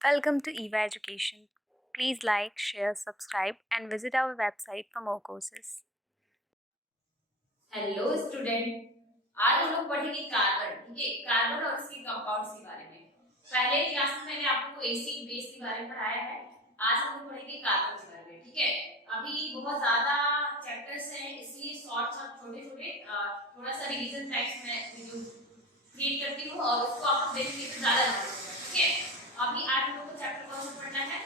Welcome to EVA Education. Please like, share, subscribe, and visit our website for more courses. Hello student. आज हम लोग पढ़ेंगे carbon. ठीक है, कार्बन और इसके कंपाउंड्स के बारे में। पहले क्लास में मैंने आपको एसिड बेस के बारे में पढ़ाया है। आज हम लोग पढ़ेंगे कार्बन के बारे में। ठीक है, अभी बहुत ज्यादा चैप्टर्स हैं, इसलिए शॉर्ट शॉर्ट छोटे छोटे थोड़ा सा रिवीजन टाइप में वीडियो क्रिएट करती हूँ और उसको आप देखेंगे तो ज्यादा नॉलेज होगा। ठीक है, अभी आज हम लोग को चैप्टर कौन सा पढ़ना है?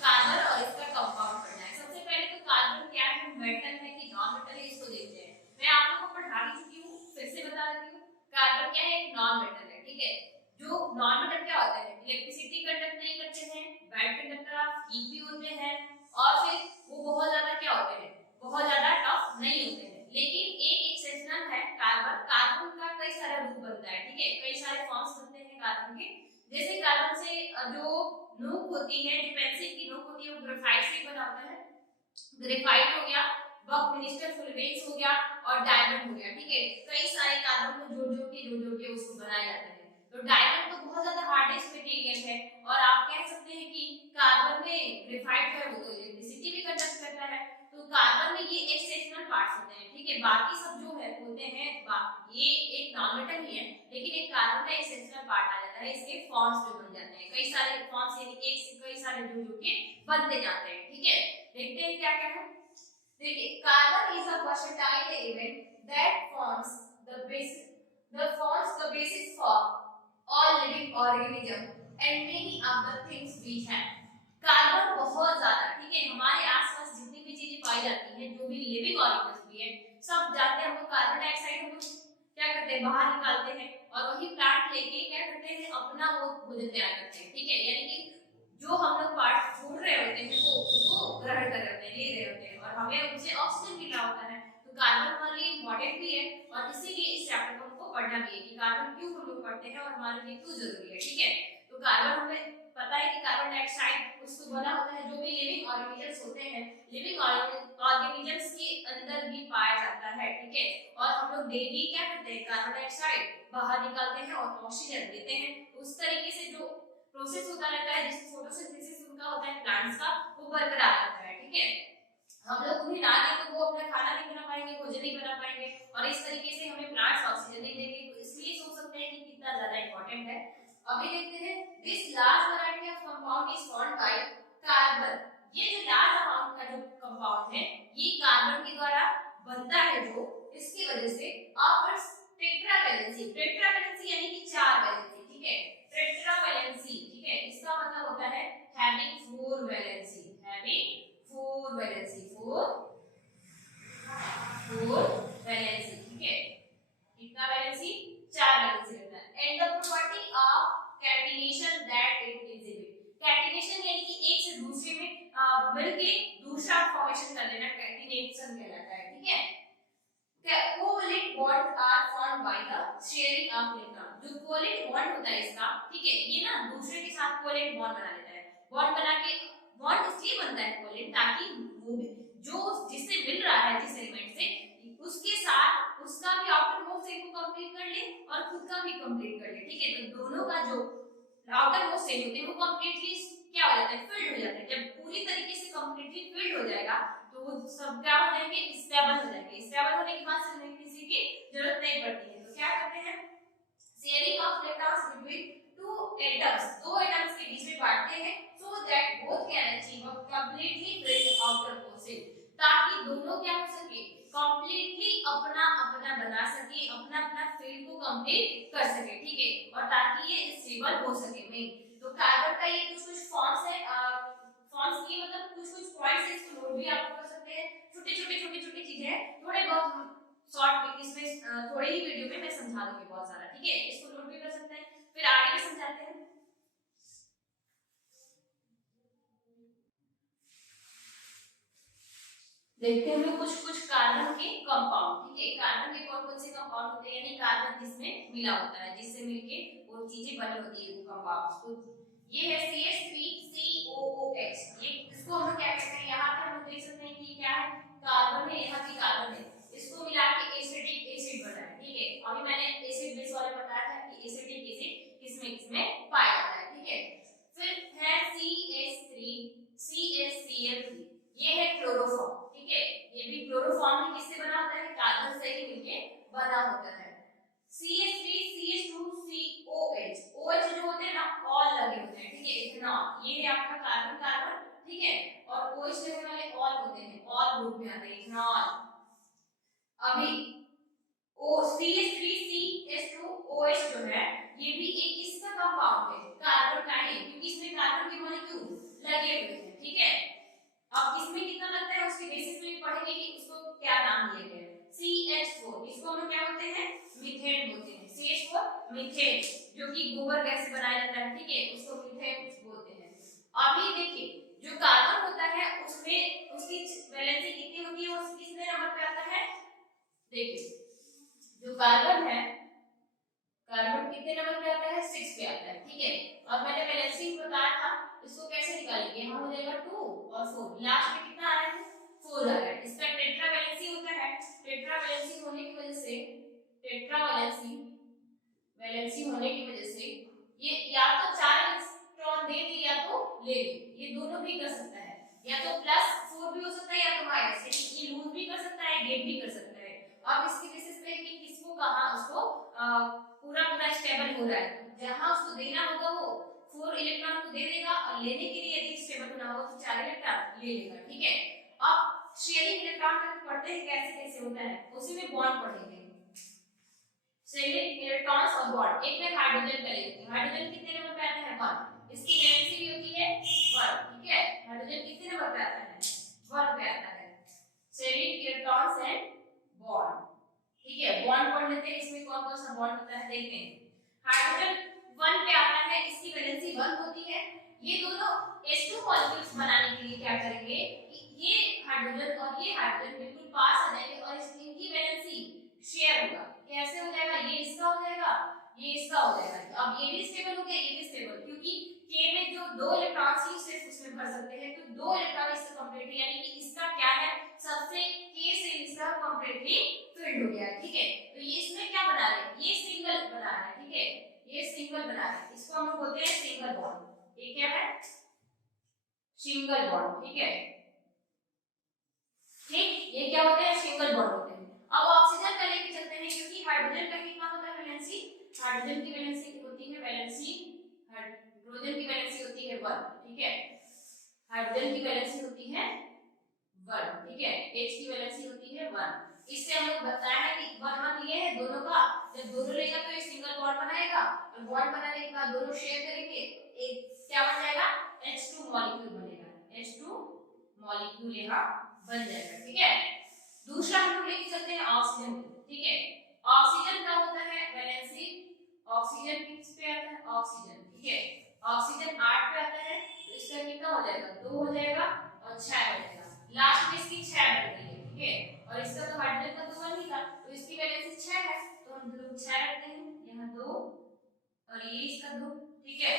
कार्बन और इसका कंपाउंड पढ़ना है। सबसे पहले तो कार्बन क्या है, मेटल है कि नॉन मेटल है, इसको देखते हैं। मैं आप लोगों को पढ़ा भी चुकी हूँ, फिर से बता देती हूँ। कार्बन क्या है? एक नॉन मेटल है। ठीक है, जो नॉन मेटल क्या होते हैं? इलेक्ट्रिसिटी कंडक्ट नहीं करते हैं, बैड कंडक्टर ऑफ हीट भी होते हैं, और फिर वो बहुत ज्यादा क्या होते हैं? बहुत ज्यादा टफ नहीं होते हैं। लेकिन एक एक्सेप्शनल है कार्बन। कार्बन का कई सारे रूप बनता है। ठीक है, कई सारे फॉर्म्स बनते हैं कार्बन के। जैसे कार्बन से जो नोक होती है, जो पेंसिल की नोक होती है, वो ग्रेफाइट से बना होता है। ग्रेफाइट हो गया, बक मिनिस्टर फुलवेंस हो गया, और डायमंड हो गया। ठीक है, कई सारे कार्बन को जोड़ जोड़ के उसको बनाया जाता है। तो डायमंड तो बहुत ज्यादा हार्डेस्ट मटेरियल है, और आप कह सकते हैं कि कार्बन में ग्रेफाइट जो है वो तो इलेक्ट्रिसिटी भी कंडक्ट करता है। तो कार्बन में ये एक्सेप्शनल पार्ट्स होते हैं। ठीक है, बाकी सब जो है होते हैं ये एक नॉन मेटल ही है, लेकिन एक कार्बन का एक्सेप्शनल पार्ट आ जाता है। इसके फॉर्म्स जो बन जाते हैं, कई सारे फॉर्म्स, यानी एक से कई सारे जुड़ के बनते जाते हैं। ठीक है, देखते हैं क्या क्या है। देखिए, carbon is a versatile element that forms the basis for all living organism and many of the things we have। Carbon बहुत ज्यादा, ठीक है, हमारे आसपास जितनी भी चीजें पाई जाती हैं, जो भी लिविंग ऑर्गेनिज्म भी है, सब जाते हैं। हम लोग कार्बन डाइऑक्साइड हम लोग क्या करते हैं? बाहर निकालते हैं, और वही प्लांट लेके क्या करते हैं? अपना वो भोजन तैयार करते हैं। ठीक है, यानी कि जो हम लोग पार्ट छोड़ रहे होते हैं वो उसको ग्रहण कर रहे होते हैं, ले रहे होते हैं, और हमें उनसे ऑक्सीजन मिल रहा होता है। तो कार्बन हमारे लिए इंपॉर्टेंट भी है, और इसीलिए इस चैप्टर को हमको पढ़ना भी है कि कार्बन क्यों हम लोग पढ़ते हैं और हमारे लिए क्यों जरूरी है। ठीक है, तो कार्बन हमें पता है कि कार्बन डाइऑक्साइड उसको बना होता है, जो भी लिविंग ऑर्गेनिजम्स होते हैं, लिविंग ऑर्गेनिजम्स के अंदर भी पाया जाता है। ठीक है, और हम लोग डेली क्या करते हैं? कार्बन डाइऑक्साइड बाहर निकालते हैं और ऑक्सीजन देते हैं। उस तरीके से जो प्रोसेस होता रहता है, जिससे फोटोसिंथेसिस उनका होता है प्लांट्स का, वो बरकरार रहता है। ठीक है, हम लोग उन्हें ना दें तो वो अपना खाना नहीं बना पाएंगे, भोजन नहीं बना पाएंगे, और इस तरीके से हमें प्लांट्स ऑक्सीजन नहीं देंगे। तो इसलिए सोच सकते हैं कि कितना ज्यादा इंपॉर्टेंट है। अभी देखते हैं, this large variety of compound is formed by carbon. ये जो लार्ज अमाउंट का जो कंपाउंड है, ये कार्बन के द्वारा बनता है, जो इसकी वजह से ऑफर्स टेट्रावैलेंसी। टेट्रावैलेंसी यानी कि चार वैलेंसी। ठीक है, टेट्रावैलेंसी। ठीक है, इसका मतलब होता है having four valency. Having four valency, four valency. ठीक है, कितना वैलेंसी? चार वैलेंसी रहता है। And the property of catenation that it exhibit. Catenation यानी कि एक से दूसरे में मिलके दूसरा फॉर्मेशन कर देना, कैटिनेशन कहलाता है। ठीक है, covalent bonds are formed by the sharing of electron. जो कोवैलेंट बॉन्ड होता है इसका, ठीक है, ये ना दूसरे के साथ कोवैलेंट बॉन्ड बना लेता है। बॉन्ड बना के, बॉन्ड इसलिए बनता है कोवैलेंट, ताकि वो भी जो जिससे मिल रहा है, जिस एलिमेंट से, उसके साथ उसका भी आउटर मोस्ट शेल को कंप्लीट कर ले और खुद का भी कंप्लीट कर ले। ठीक है, तो दोनों का जो आउटर मोस्ट शेल होते हैं वो कंप्लीटली क्या हो जाता है? फिल्ड हो जाता है। जब पूरी तरीके से कंप्लीटली फिल्ड हो जाएगा, तो वो सब क्या हो जाएंगे? स्टेबल हो जाएंगे। स्टेबल होने के बाद से हमें किसी की जरूरत नहीं पड़ती है। तो क्या करते हैं? Sharing of electrons between two atoms, दो एटम्स के बीच में बांटते हैं, so that both can achieve a completely filled outer most, ताकि दोनों क्या हो सके? कंप्लीटली अपना अपना बना सके, अपना अपना फील्ड को कंप्लीट कर सके। ठीक है, और ताकि ये स्टेबल हो सके में। तो कार्बन का ये कुछ कुछ फॉर्म्स है, फॉर्म्स की मतलब कुछ कुछ पॉइंट्स है, इसको नोट भी आप कर सकते हैं। छोटे छोटे चीजें हैं, थोड़े बहुत हम शॉर्ट इसमें थोड़े ही वीडियो में मैं समझा दूंगी बहुत सारा। ठीक है, इसको नोट भी कर सकते हैं, फिर आगे भी समझाते हैं। देखते हैं कुछ कुछ कार्बन के कंपाउंड। ठीक है, कार्बन के कौन कौन से कंपाउंड होते हैं, यानी कार्बन जिसमें मिला होता है, जिससे मिलके वो चीजें बनी होती है, वो कंपाउंड्स। तो ये है CH3COOH। ये इसको हम लोग क्या कहते हैं? यहाँ पे हम लोग देख सकते हैं कि क्या है? कार्बन है, यहाँ की कार्बन है, इसको मिला के एसिडिक एसिड बना है। ठीक है, अभी मैंने एसिड बेस वाले बताया था कि एसिडिक एसिड किसमें किसमें पाया जाता है। ठीक है, फिर है नॉन, ये है आपका कार्बन कार्बन, ठीक है, और OH रहने वाले ऑल होते हैं, ऑल ग्रुप में आते हैं इथेनॉल। अभी O CH3CH2OH जो है ये भी एक इसका कंपाउंड है, कार्बन का है, क्योंकि इसमें कार्बन के मॉलिक्यूल लगे हुए हैं, ठीक है। अब इसमें कितना लगता है उसके बेसिस पे पढ़ेंगे कि उसको क्या नाम दिया गया है। CH4 इसको हम क्या बोलते हैं, मीथेन बोलते हैं। CH4 मीथेन, जो कि गोबर गैस से बनाया जाता है, ठीक है, उसको मीथेन बोलते हैं। अभी देखिए जो कार्बन होता है उसमें उसकी वैलेंसी कितनी होती है, वो कितने नंबर पे आता है, देखिए जो कार्बन है, कार्बन कितने नंबर पे आता है, 6 पे आता है, ठीक है। और मैंने वैलेंसी बताया था, इसको कैसे निकालेंगे, यहाँ हो जाएगा 2 और 4, लास्ट में कितना आ रहा है, 4 आ रहा है। इसका टेट्रा वैलेंसी होता है, टेट्रा वैलेंसी होने की वजह से, टेट्रा वैलेंसी होने की वजह से ये या तो 4 इलेक्ट्रॉन दे दे या तो ले ले, ये दोनों भी कर सकता है, या तो +4 भी हो सकता है या तो माइनस, ये लूज भी कर सकता है, गेन भी कर सकता है। अब इसके बेसिस पे कि किसको कहां उसको पूरा पूरा स्टेबल हो रहा है, जहां उसको देना होगा वो 4 इलेक्ट्रॉन को दे देगा, और लेने के लिए यदि स्टेबल होना होगा तो 4 इलेक्ट्रॉन ले लेगा, ठीक है। अब शेयरिंग इलेक्ट्रॉन का पढ़ते हैं कैसे कैसे होता है, उसी में बॉन्ड पढ़ेंगे, शेयरिंग इलेक्ट्रॉन्स और बॉन्ड। एक में हाइड्रोजन का लेते हैं, हाइड्रोजन कितने नंबर पे आता है, 1, इसकी वैलेंसी भी होती है 1, ठीक है। हाइड्रोजन कितने नंबर पे आता है, 1 पे आता है। शेयरिंग इलेक्ट्रॉन्स एंड बॉन्ड, ठीक है, बॉन्ड पढ़ लेते हैं, इसमें कौन कौन सा बॉन्ड होता है देखते हैं। हाइड्रोजन 1 पे आता है, इसकी वैलेंसी 1 होती है। ये दोनों H2 मॉलिक्यूल्स बनाने के लिए क्या करेंगे कि ये हाइड्रोजन और ये हाइड्रोजन बिल्कुल पास आ जाएंगे और इनकी वैलेंसी शेयर होगा। कैसे हो जाएगा, ये इसका हो जाएगा, ये इसका हो जाएगा। अब ये भी स्टेबल हो गया, ये भी स्टेबल, क्योंकि K में जो 2 इलेक्ट्रॉन्स ही सिर्फ उसमें भर सकते हैं, तो 2 इलेक्ट्रॉन इससे कंप्लीटली, यानी कि इसका क्या है, सबसे K से इसका कंप्लीटली फिल्ड हो गया, ठीक है। तो ये इसमें क्या बना रहे हैं, ये सिंगल बना रहा है, ठीक है, ये सिंगल बना रहा है, इसको हम बोलते हैं सिंगल बॉन्ड। ये क्या है, सिंगल बॉन्ड, ठीक है, ठीक, ये क्या होते हैं, सिंगल बॉन्ड होते हैं। अब ऑक्सीजन का लेके चलते हैं, क्योंकि हाइड्रोजन का कितना होता है वैलेंसी, हाइड्रोजन की वैलेंसी होती है, हाइड्रोजन की वैलेंसी होती है 1, ठीक है, हाइड्रोजन की वैलेंसी होती है 1, ठीक है, H की वैलेंसी होती है 1। इससे हम लोग बताया है कि 1 1 लिए है दोनों का, जब दोनों लेगा तो ये सिंगल बॉन्ड बनाएगा, और बॉन्ड बनाने के बाद दोनों शेयर करेंगे, एक क्या बन जाएगा, H2 मॉलिक्यूल बनेगा, H2 मॉलिक्यूल यहाँ बन जाएगा, ठीक है। दूसरा हम लोग लेके चलते हैं ऑक्सीजन, ठीक है। ऑक्सीजन का होता है वैलेंसी, ऑक्सीजन किस पे आता है, ऑक्सीजन, ठीक है, ऑक्सीजन 8 पे आता है, तो इसका कितना हो जाएगा, 2 हो जाएगा और 6 हो जाएगा, लास्ट में इसकी 6 बन गई है, ठीक है। और इसका तो हाइड्रोजन का तो 1 ही था, तो इसकी वैलेंसी 6 है, तो हम लोग 6 रखते हैं, यहाँ 2 और ये इसका 2, ठीक है।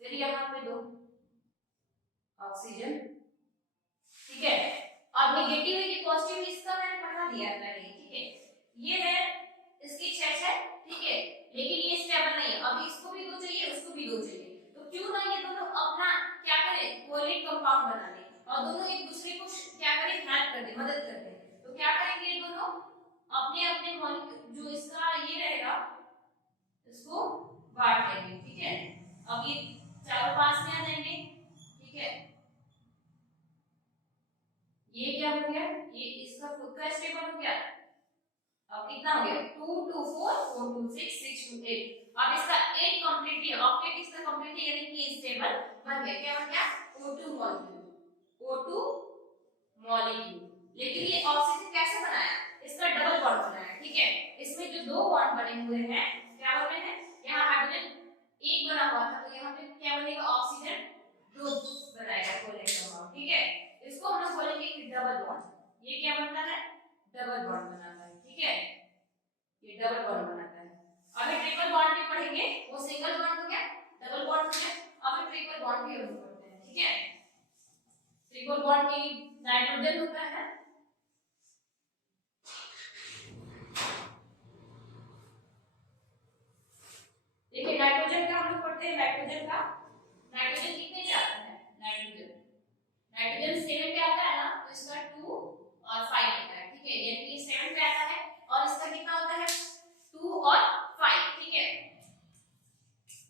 फिर यहाँ पे 2 ऑक्सीजन, ठीक है। अब नेगेटिव है कि पॉजिटिव, इसका मैंने पढ़ा दिया है पहले, ठीक है। ये है इसकी 6 6, ठीक है, लेकिन ये स्टेबल नहीं है, अभी इसको भी 2 चाहिए, उसको भी 2 चाहिए, तो क्यों ना ये दोनों अपना क्या करें, कोवैलेंट कंपाउंड बना लें और दोनों एक दूसरे को क्या करें, हेल्प कर दे, मदद कर दे। तो क्या करेंगे, ये दोनों अपने अपने मॉलिक्यूल जो इसका ये रहेगा इसको बांट लेंगे, ठीक है। अब ये चारों पास में आ जाएंगे, ठीक है। ये क्या हो गया, ये इसका खुद का स्टेबल हो गया, अब कितना हो गया, 2 2 4 4 2 6 6 2 8। अब इसका 8 कंप्लीटली ऑक्टेट इसका कंप्लीटली यानी कि स्टेबल बन गया, क्या बन गया, O2 मॉलिक्यूल, O2 मॉलिक्यूल। लेकिन ये ऑक्सीजन कैसे बनाया, इसका डबल बॉन्ड बनाया, ठीक है। इसमें जो 2 बॉन्ड बने हुए हैं क्या बने हैं, यहाँ हाइड्रोजन 1 बना हुआ था, तो यहाँ पे क्या बनेगा, ऑक्सीजन 2 बनाएगा कोवैलेंट कंपाउंड, ठीक है। इसको हम लोग बोलेंगे कि डबल बॉन्ड, ये क्या बनता है, डबल बॉन्ड बनाता है, ठीक है, ये डबल बॉन्ड बनाता है। अभी ट्रिपल बॉन्ड भी पढ़ेंगे, वो सिंगल बॉन्ड हो गया, डबल बॉन्ड हो गया, अभी ट्रिपल बॉन्ड भी हम पढ़ते हैं, ठीक है। ट्रिपल बॉन्ड की नाइट्रोजन होता है, देखिए नाइट्रोजन का हम लोग पढ़ते हैं, नाइट्रोजन का, नाइट्रोजन कितने पे आता है, नाइट्रोजन नाइट्रोजन 7 पे आता है ना, तो इसका 2 और 5 होता है, ठीक है, यानी कि 7 पे आता है और इसका कितना होता है, 2 और 5, ठीक है।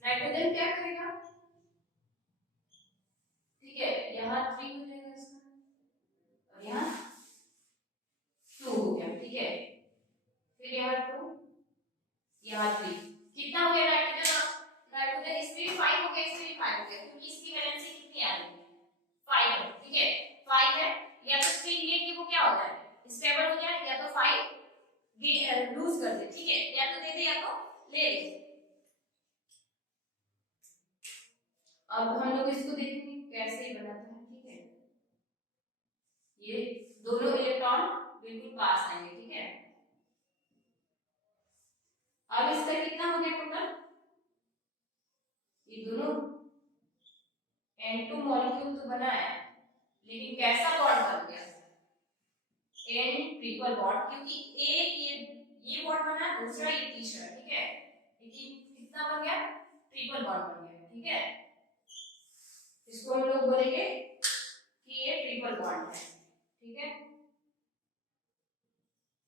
नाइट्रोजन क्या करेगा, गया, इसमें भी 5 हो गया, क्योंकि इसकी वैलेंसी कितनी आ रही है 5 है, ठीक है 5 है। या तो स्पिन ये कि वो क्या हो जाए स्टेबल हो जाए, या तो 5 लूज कर दे, ठीक है, या तो दे दे या तो ले ले। अब हम लोग इसको देखेंगे कैसे बनाता है, ठीक है। ये दोनों इलेक्ट्रॉन बिल्कुल पास आएंगे, ठीक है। अब इसका कितना हो गया टोटल, ये दोनों N2 मॉलिक्यूल तो बना है, लेकिन कैसा बॉन्ड बन गया N ट्रिपल बॉन्ड, क्योंकि एक ये बॉन्ड बना, दूसरा ये तीसरा, ठीक है। लेकिन कितना बन गया ट्रिपल बॉन्ड बन गया, ठीक है। इसको हम लोग बोलेंगे कि ये ट्रिपल बॉन्ड है, ठीक है,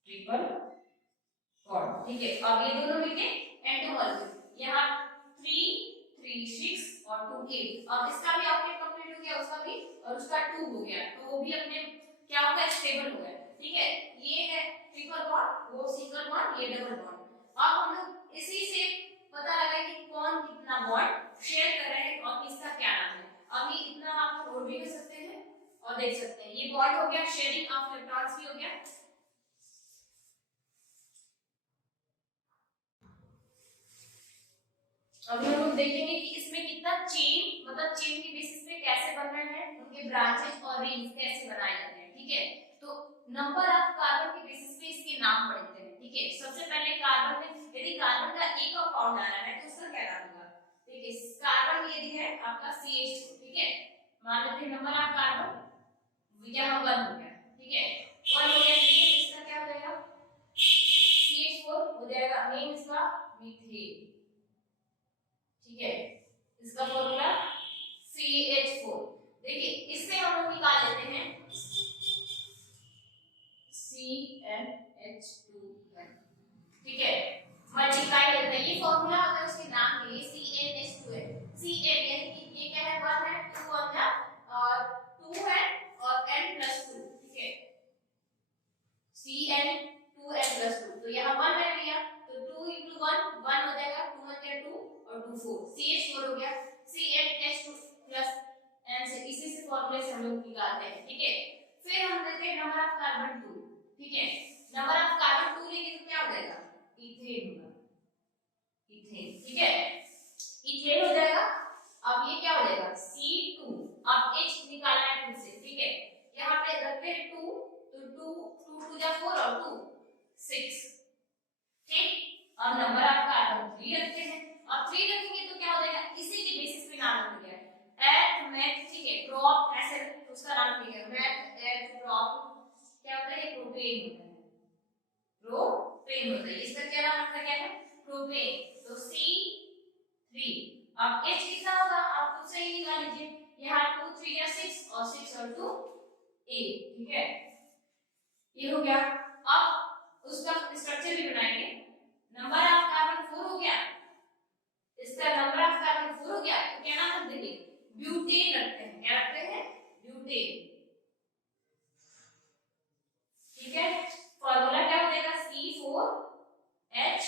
ट्रिपल बॉन्ड, ठीक है। अब ये दोनों मिलके N2 मॉलिक्यूल, यहाँ 3 3 6 और 2 8। अब इसका भी ऑक्टेट कंप्लीट हो गया, उसका भी, और उसका 2 हो गया, तो वो भी अपने क्या हो गया स्टेबल हो गया, ठीक है। ये है ट्रिपल बॉन्ड, वो सिंगल बॉन्ड, ये डबल बॉन्ड। अब हम लोग इसी से पता लगा कि कौन कितना बॉन्ड शेयर कर रहे हैं और किसका क्या नाम है। अब ये इतना आप लोग नोट भी कर सकते हैं और देख सकते हैं, ये बॉन्ड हो गया, शेयरिंग ऑफ इलेक्ट्रॉन्स भी हो गया। अब हम लोग देखेंगे कि इसमें कितना चेन, मतलब चेन के बेसिस पे कैसे बन रहे हैं, उनके ब्रांचेस और रिंग्स कैसे बनाए जाते हैं, ठीक है। तो नंबर ऑफ कार्बन के बेसिस पे इसके नाम पढ़ते हैं, ठीक है। सबसे पहले कार्बन में यदि कार्बन का एक कंपाउंड आ रहा है तो उसका क्या नाम होगा, ठीक है। कार्बन यदि है आपका CH2, ठीक है, मान लेते हैं नंबर ऑफ कार्बन यहाँ 1 हो गया, ठीक है, 1 हो गया, इसका क्या हो जाएगा CH4 हो जाएगा, नेम इसका मीथेन, ठीक है। इसका फॉर्मूला CH4। देखिए इससे हम लोग निकाल लेते हैं CnH2n, ठीक है, मल्टीप्लाई करते हैं, ये फॉर्मूला होता है उसके नाम के लिए CnH2n। Cn यानी कि ये क्या है 1 है, 2 हो गया और 2 है और n+2, ठीक है, Cn2n+2, तो यहाँ 1 रह गया, तो 2 × 1 1 हो जाएगा, 2 1 2 और 2 4, CH4 हो गया, CnH2 प्लस n से इसी से फॉर्मूले से हम लोग निकालते हैं, ठीक है। फिर हम लेते हैं नंबर ऑफ कार्बन 2, ठीक है, नंबर ऑफ कार्बन 2 लेंगे तो क्या हो जाएगा इथेन होगा, इथेन, ठीक है, इथेन हो जाएगा। अब ये क्या हो जाएगा C2, अब H निकालना है खुद से, ठीक है, यहाँ पे रखते हैं 2, तो 2 2 जा 4 और 2 6, ठीक। अब नंबर ऑफ कार्बन 3 रखते हैं, अब 3 रखेंगे तो क्या हो जाएगा इसी के बेसिस पे नाम रख दिया एट मैथ, ठीक है, प्रोप ऐसे उसका नाम लिखा है मैथ एट प्रोप, क्या होता है प्रोपेन होता है, प्रोपेन होता है, इसका क्या नाम रखा गया है प्रोपेन, तो C3। अब H कितना होगा आप खुद से ही निकाल लीजिए, यहाँ 2 3 या 6 और 6 और 2 8, ठीक है, ये हो गया। अब उसका स्ट्रक्चर भी बनाएंगे, नंबर ऑफ कार्बन 4 हो गया, इसका नंबर ऑफ कार्बन 4 हो गया, तो क्या नाम रख देंगे ब्यूटेन रखते हैं, क्या रखते हैं ब्यूटेन, ठीक है। फार्मूला क्या हो जाएगा C4H,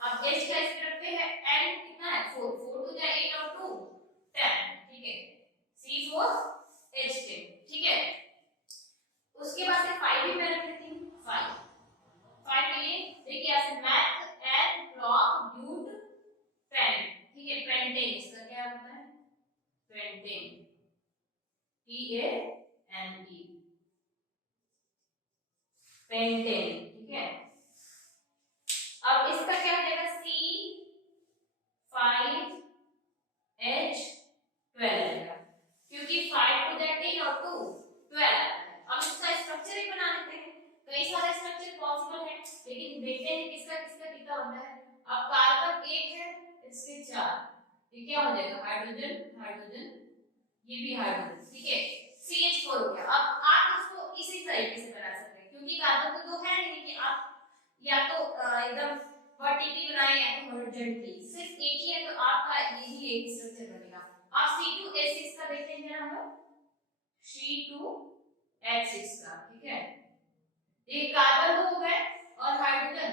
अब H का इसमें रखते हैं N कितना है 4 4 2 8 और 2 10, ठीक है, C4H10, ठीक है। उसके बाद से 5 भी मैं रख देती हूँ, 5 के लिए देखिए ऐसे मैथ एन प्रोप ब्यूट पेन, ठीक है, पेंटेन, इसका क्या होता है पेंटेन, PANE, पेंटेन, ठीक है। अब इसका क्या हो जाएगा C5H12 आएगा, क्योंकि 5 2 10 और 2 12 आता है। अब इसका स्ट्रक्चर ही बना लेते हैं, कई सारे स्ट्रक्चर पॉसिबल है, लेकिन देखते हैं किसका किसका कितना बनता है। अब कार्बन 1 है, इसके 4, ये क्या हो जाएगा हाइड्रोजन हाइड्रोजन, ये भी हाइड्रोजन, ठीक है, CH4 हो गया। अब आप इसको इसी तरीके से बना सकते हैं, क्योंकि कार्बन तो 2 है नहीं कि आप या तो एकदम वर्टिकली बनाए या तो हॉरिजॉन्टली, सिर्फ एक ही है तो आपका यही एक स्ट्रक्चर बनेगा। आप C2H6 का देखते हैं हम लोग, C2H6 का, ठीक है, ये कार्बन 2 हो गए और हाइड्रोजन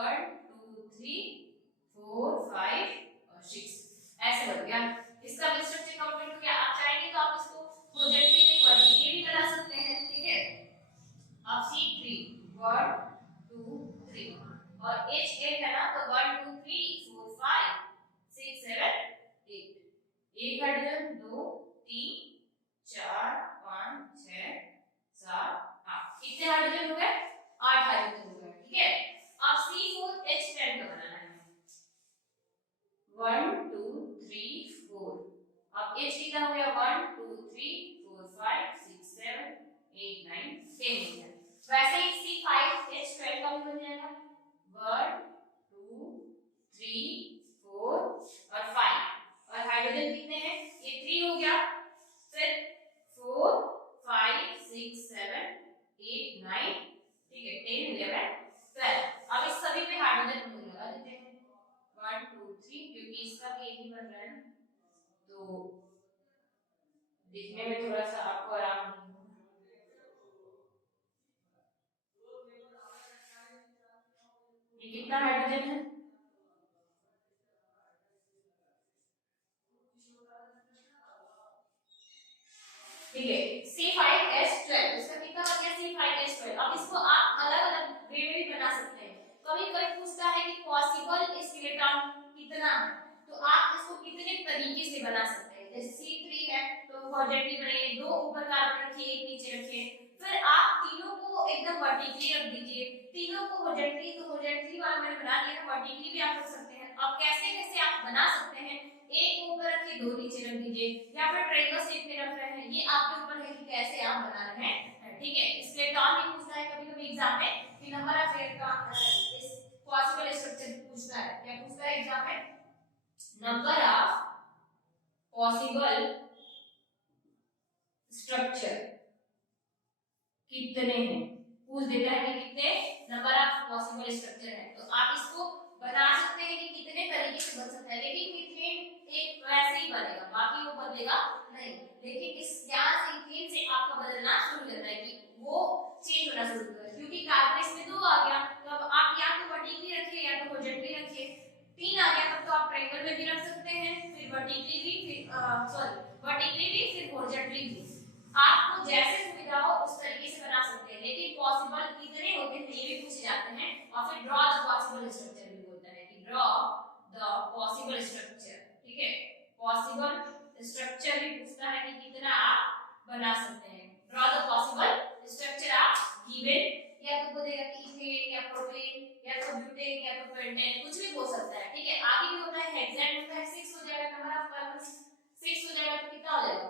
1 2 3 4 5 और 6 ऐसे बन गया। इसका भी स्ट्रक्चर कंप्लीट हो गया। आप चाहेंगे तो आप इसको प्रोजेक्टिव नहीं वर्टिकली भी बना सकते हैं, ठीक है। अब C3 1 2 3 और H एक है ना, तो 1 2 3 4 5 6 7 8, एक हाइड्रोजन 2 3 4 5 6 7 8, कितने हाइड्रोजन हो गए? 8 हाइड्रोजन हो गए, ठीक है। अब C4H10 का बनाना है। 1 2 3 4, अब H कितना हो गया? 1 2 3 4 5 6 7 8 9 10 हो गया। वैसे ही C5H12 का भी बन जाएगा। 1 2 3 4 और 5, और हाइड्रोजन कितने हैं? ये 3 हो गया, फिर 4 5 6 7 8 9, ठीक है, 10 11 12। अब इस सभी पे हाइड्रोजन हम लोग लगा देते हैं 1 2 3, क्योंकि इसका भी यही बन रहा है ना, तो दिखने में थोड़ा सा आपको आराम नहीं होगा। ये कितना हाइड्रोजन है? ठीक है, C5H12, इसका कितना बन गया? C5H12। अब इसको आप अलग अलग वे में भी बना सकते हैं। कभी कभी पूछता है कि पॉसिबल स्केलेटन कितना है, तो आप इसको कितने तरीके से बना सकते हैं। जैसे C3 है तो क्वाड्रेटिक बनाइए, दो ऊपर कार्बन रखिए, एक नीचे रखिए, फिर आप तीनों को एकदम वर्टिकली रख दीजिए, तीनों को हॉरिजॉन्टली, तो हॉरिजॉन्टली वाला मैंने बना दिया था, वर्टिकली भी आप रख सकते हैं। अब कैसे कैसे आप बना सकते हैं, एक ऊपर रखिए, दो नीचे रख दीजिए, या फिर ट्रायंगल शेप में रख रहे हैं, ये आपके ऊपर है कि कैसे आप बना रहे हैं, ठीक है। स्केलेटन भी पूछता है कभी कभी एग्जाम में कि नंबर ऑफ इस पॉसिबल स्ट्रक्चर पूछता है, क्या पूछता है एग्जाम में? नंबर ऑफ पॉसिबल स्ट्रक्चर कितने हैं, पूछ देता है कि कितने नंबर ऑफ पॉसिबल स्ट्रक्चर है, तो आप इसको बता सकते हैं कि कितने तरीके से बन सकता है। लेकिन मीथेन एक वैसे ही बनेगा, बाकी वो बदलेगा नहीं, लेकिन इस गैस ईथेन से आपका बदलना शुरू हो जाता है कि वो चेंज होना शुरू होता है, क्योंकि कार्बन इसमें दो आ गया, तो अब आप या तो वर्टिकली रखिए या तो हॉरिजॉन्टली रखिए। तीन आ गया तब तो आप ट्रायंगल में भी रख सकते हैं, फिर वर्टिकली भी, फिर सॉरी वर्टिकली भी, फिर हॉरिजॉन्टली भी, आपको जैसे सुविधा हो उस तरीके से बना सकते हैं। लेकिन पॉसिबल कितने होते हैं ये भी पूछे जाते हैं, और फिर ड्रॉ द पॉसिबल स्ट्रक्चर भी बोलता है कि ड्रॉ द पॉसिबल स्ट्रक्चर, ठीक है। पॉसिबल स्ट्रक्चर भी पूछता है कि कितना आप बना सकते हैं। ड्रॉ द पॉसिबल स्ट्रक्चर आप गिवन, या तो बोलेगा कि इथेन या प्रोपेन या तो ब्यूटेन या तो पेंटेन, कुछ भी हो सकता है, ठीक है। आगे भी होता है हेक्सेन होता है, 6 हो जाएगा, नंबर ऑफ कार्बन 6 हो जाएगा, तो कितना हो जाएगा?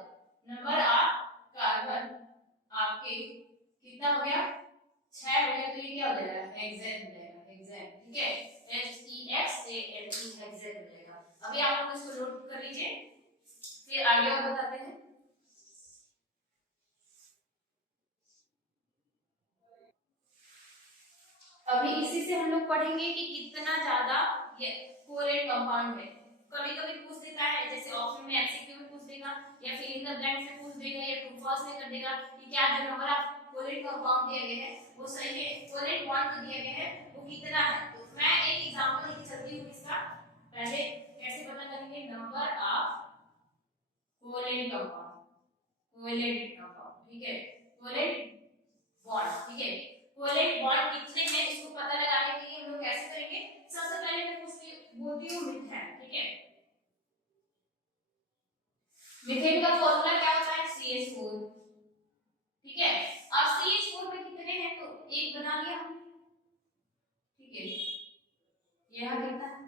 नंबर ऑफ कार्बन आपके कितना हो गया? 6 हो गया, तो ये क्या हो जाएगा? हेक्सेन हो जाएगा, हेक्सेन, ठीक है। HEXANE हेक्सेन हो जाएगा। अभी आप लोग इसको नोट कर लीजिए, फिर आगे और बताते हैं। अभी इसी से हम लोग पढ़ेंगे कि कितना ज्यादा ये कोवैलेंट कंपाउंड है। कभी कभी पूछ देता है, जैसे ऑप्शन में एमसीक्यू में पूछ देगा, या फिर इन द ब्लैंक्स में पूछ देगा, या ट्रू फॉल्स में कर देगा कि क्या जो नंबर ऑफ कोवैलेंट कंपाउंड दिए गए हैं वो सही है, कोवैलेंट बॉन्ड जो दिए गए हैं वो कितना है। तो मैं एक एग्जांपल लेके चलती हूँ इसका। पहले कैसे पता करेंगे? Number of covalent compound, covalent compound, ठीक है, कोवैलेंट बॉन्ड, ठीक है। कोवैलेंट बॉन्ड कितने हैं इसको पता लगाने के लिए हम लोग कैसे करेंगे? सबसे पहले मैं बोलती हूँ मीथेन, ठीक है। मीथेन का फॉर्मूला क्या होता है? CH4, ठीक है। अब CH4 में कितने हैं तो एक बना लिया हमने, ठीक है। यहाँ कितना है?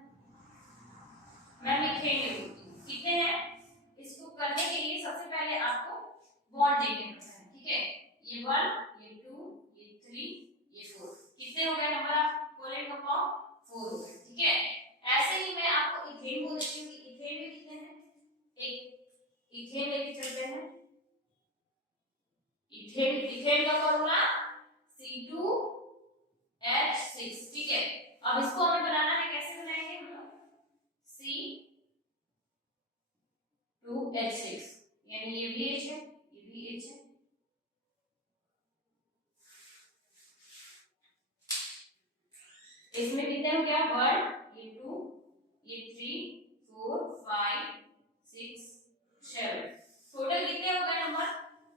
मैं मीथेन ले बोलती हूँ, कितने हैं? इसको करने के लिए सबसे पहले आपको बॉन्ड देखने पड़ता है, ठीक है। ये 1 ये 2 ये 3 ये 4, कितने हो गए नंबर ऑफ कोवैलेंट कंपाउंड? 4 हो गए, ठीक है। ऐसे ही मैं आपको इथेन बोल देती हूँ कि इथेन में कितने हैं? एक इथेन लेके चलते हैं। इथेन, इथेन का फॉर्मूला C2H6, ठीक है। अब इसको हमें बनाना है, कैसे बनाएंगे हम लोग? C2H6, यानी ये भी H है, ये भी H है। इसमें कितने हो गया? 1 ये 2 ये 3 4 5 6 7। टोटल कितने हो गए नंबर?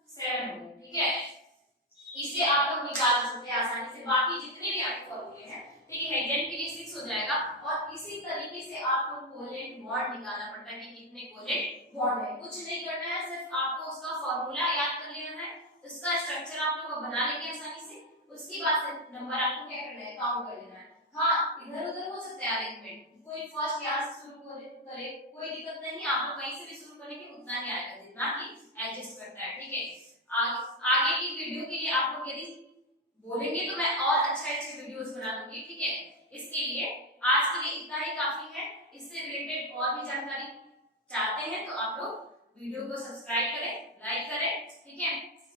7 हो गए, ठीक है। इसे आप लोग निकाल सकते हैं आसानी से। बाकी जितने भी आपके फॉर्मूले हैं, ठीक है, हेजेन के लिए 6 हो जाएगा। और इसी तरीके से आपको कोवेलेंट बॉन्ड निकालना पड़ता है कि कितने कोवेलेंट बॉन्ड है। कुछ नहीं करना है, सिर्फ आपको उसका फॉर्मूला याद कर लेना है, उसका स्ट्रक्चर आप लोग बना लेंगे आसानी से। उसके बाद से नंबर आपको क्या करना है, काउंट कर लेना है। हाँ, इधर उधर हो सकता है अरेंजमेंट, कोई फर्स्ट यहाँ से शुरू करे, कोई दिक्कत नहीं, आप लोग कहीं से भी शुरू करेंगे उतना ही आएगा जितना कि एडजस्ट करता है, ठीक है। आगे की वीडियो के लिए आप लोग यदि बोलेंगे तो मैं और अच्छे वीडियोस बना दूंगी, ठीक है। इसके लिए आज के लिए इतना ही काफी है। इससे रिलेटेड और भी जानकारी चाहते हैं तो आप लोग वीडियो को सब्सक्राइब करें, लाइक करें, ठीक है।